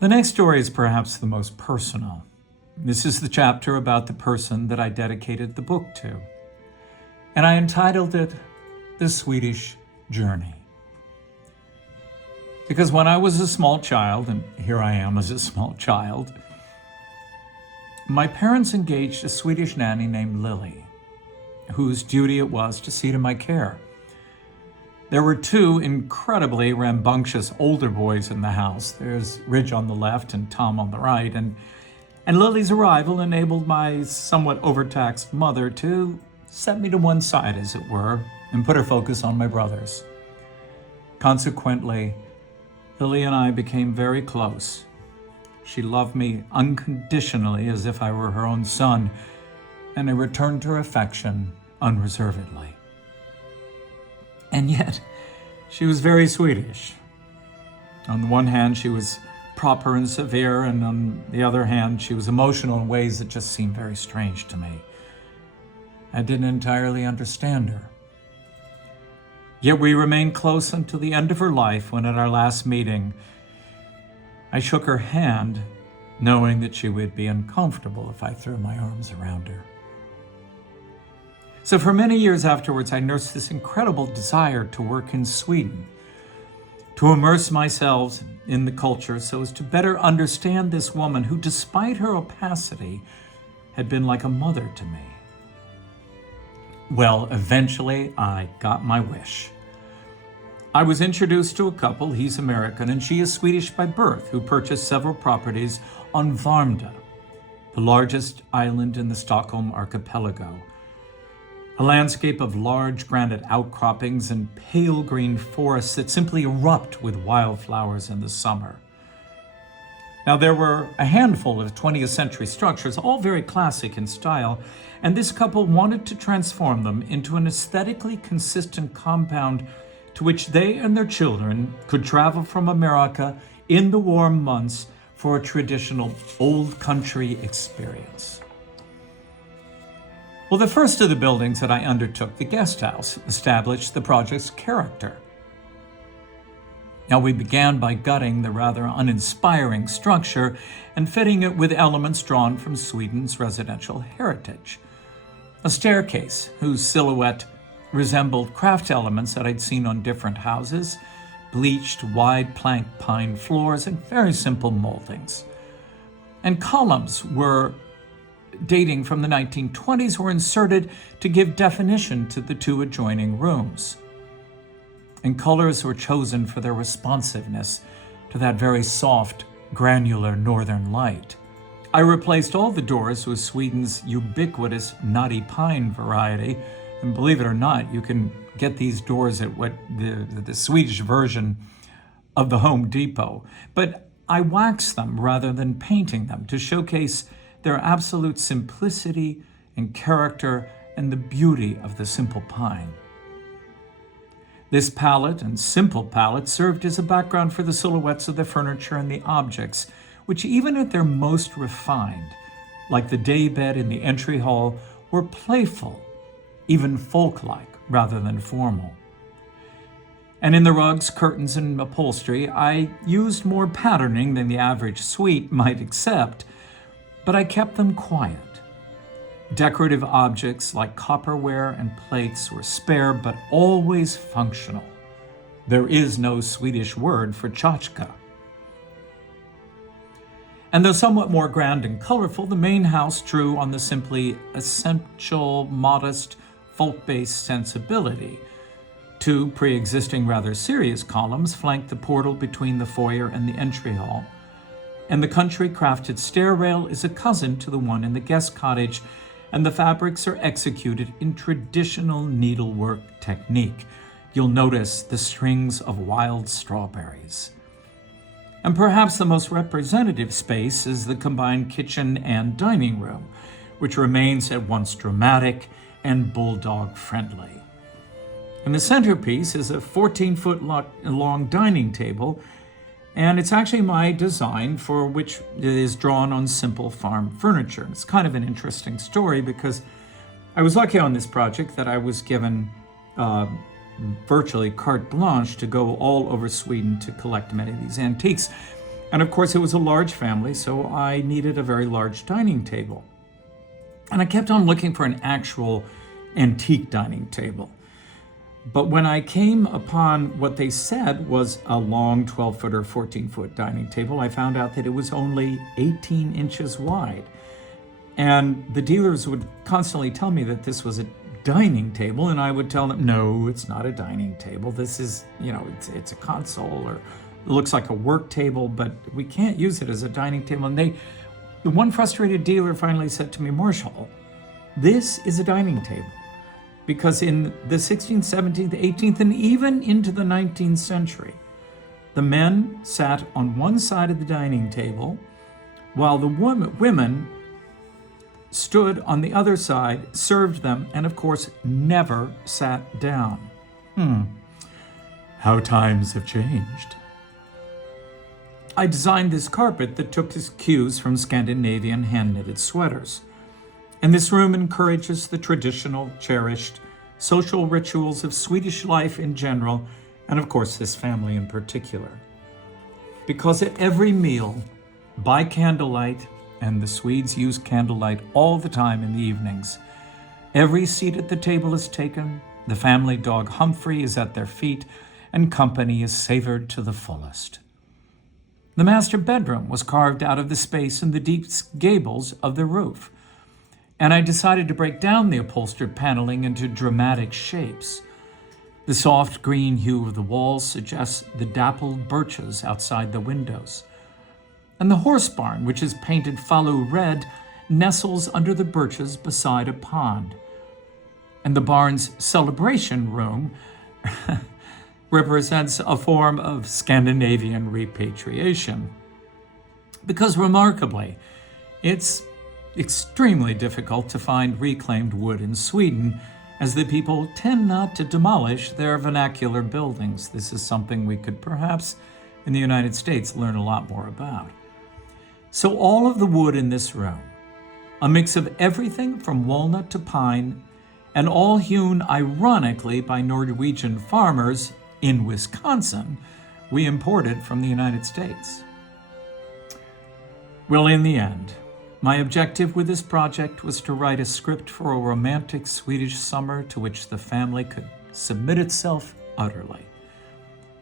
The next story is perhaps the most personal. This is the chapter about the person that I dedicated the book to, and I entitled it The Swedish Journey. Because when I was a small child, and here I am as a small child, my parents engaged a Swedish nanny named Lilly, whose duty it was to see to my care. There were two incredibly rambunctious older boys in the house. There's Ridge on the left and Tom on the right, and Lily's arrival enabled my somewhat overtaxed mother to set me to one side, as it were, and put her focus on my brothers. Consequently, Lily and I became very close. She loved me unconditionally as if I were her own son, and I returned her affection unreservedly. And yet, she was very Swedish. On the one hand, she was proper and severe, and on the other hand, she was emotional in ways that just seemed very strange to me. I didn't entirely understand her. Yet we remained close until the end of her life, when at our last meeting, I shook her hand, knowing that she would be uncomfortable if I threw my arms around her. So for many years afterwards, I nursed this incredible desire to work in Sweden, to immerse myself in the culture so as to better understand this woman who, despite her opacity, had been like a mother to me. Well, eventually I got my wish. I was introduced to a couple, he's American and she is Swedish by birth, who purchased several properties on Värmdö, the largest island in the Stockholm archipelago. A landscape of large granite outcroppings and pale green forests that simply erupt with wildflowers in the summer. Now, there were a handful of 20th century structures, all very classic in style, and this couple wanted to transform them into an aesthetically consistent compound to which they and their children could travel from America in the warm months for a traditional old country experience. Well, the first of the buildings that I undertook, the guest house, established the project's character. Now, we began by gutting the rather uninspiring structure and fitting it with elements drawn from Sweden's residential heritage. A staircase whose silhouette resembled craft elements that I'd seen on different houses, bleached wide plank pine floors, and very simple moldings. And columns dating from the 1920s were inserted to give definition to the two adjoining rooms. And colors were chosen for their responsiveness to that very soft, granular northern light. I replaced all the doors with Sweden's ubiquitous knotty pine variety, and believe it or not, you can get these doors at the Swedish version of the Home Depot. But I waxed them rather than painting them to showcase their absolute simplicity and character and the beauty of the simple pine. This palette and simple palette served as a background for the silhouettes of the furniture and the objects, which even at their most refined, like the daybed in the entry hall, were playful, even folk-like rather than formal. And in the rugs, curtains, and upholstery, I used more patterning than the average suite might accept, but I kept them quiet. Decorative objects like copperware and plates were spare, but always functional. There is no Swedish word for tchotchke. And though somewhat more grand and colorful, the main house drew on the simply essential, modest, folk-based sensibility. Two pre-existing rather serious columns flanked the portal between the foyer and the entry hall, and the country-crafted stair rail is a cousin to the one in the guest cottage, and the fabrics are executed in traditional needlework technique. You'll notice the strings of wild strawberries. And perhaps the most representative space is the combined kitchen and dining room, which remains at once dramatic and bulldog-friendly. And the centerpiece is a 14-foot long dining table, and it's actually my design, for which it is drawn on simple farm furniture. It's kind of an interesting story because I was lucky on this project that I was given virtually carte blanche to go all over Sweden to collect many of these antiques. And of course, it was a large family, so I needed a very large dining table. And I kept on looking for an actual antique dining table. But when I came upon what they said was a long 12-foot or 14-foot dining table, I found out that it was only 18 inches wide. And the dealers would constantly tell me that this was a dining table, and I would tell them, no, it's not a dining table. This is, it's a console, or it looks like a work table, but we can't use it as a dining table. And the one frustrated dealer finally said to me, Marshall, this is a dining table. Because in the 16th, 17th, 18th, and even into the 19th century, the men sat on one side of the dining table, while the women stood on the other side, served them, and of course, never sat down. How times have changed. I designed this carpet that took its cues from Scandinavian hand-knitted sweaters. And this room encourages the traditional, cherished, social rituals of Swedish life in general, and of course this family in particular. Because at every meal, by candlelight, and the Swedes use candlelight all the time in the evenings, every seat at the table is taken, the family dog Humphrey is at their feet, and company is savored to the fullest. The master bedroom was carved out of the space in the deep gables of the roof, and I decided to break down the upholstered paneling into dramatic shapes. The soft green hue of the walls suggests the dappled birches outside the windows. And the horse barn, which is painted fallow red, nestles under the birches beside a pond. And the barn's celebration room represents a form of Scandinavian repatriation. Because remarkably, it's extremely difficult to find reclaimed wood in Sweden, as the people tend not to demolish their vernacular buildings. This is something we could perhaps, in the United States, learn a lot more about. So all of the wood in this room, a mix of everything from walnut to pine, and all hewn ironically by Norwegian farmers in Wisconsin, we imported from the United States. Well, in the end, my objective with this project was to write a script for a romantic Swedish summer to which the family could submit itself utterly.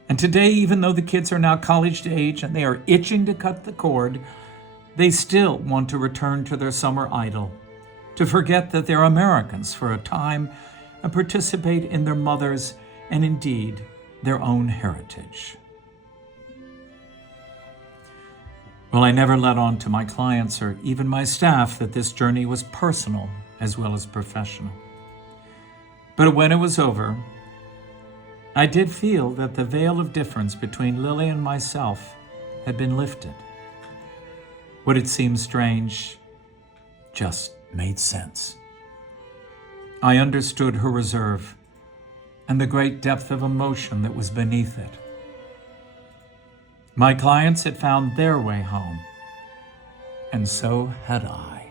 And today, even though the kids are now college age and they are itching to cut the cord, they still want to return to their summer idyll, to forget that they're Americans for a time and participate in their mother's and indeed their own heritage. Well, I never let on to my clients or even my staff that this journey was personal as well as professional. But when it was over, I did feel that the veil of difference between Lilly and myself had been lifted. What had seemed strange just made sense. I understood her reserve and the great depth of emotion that was beneath it. My clients had found their way home, and so had I.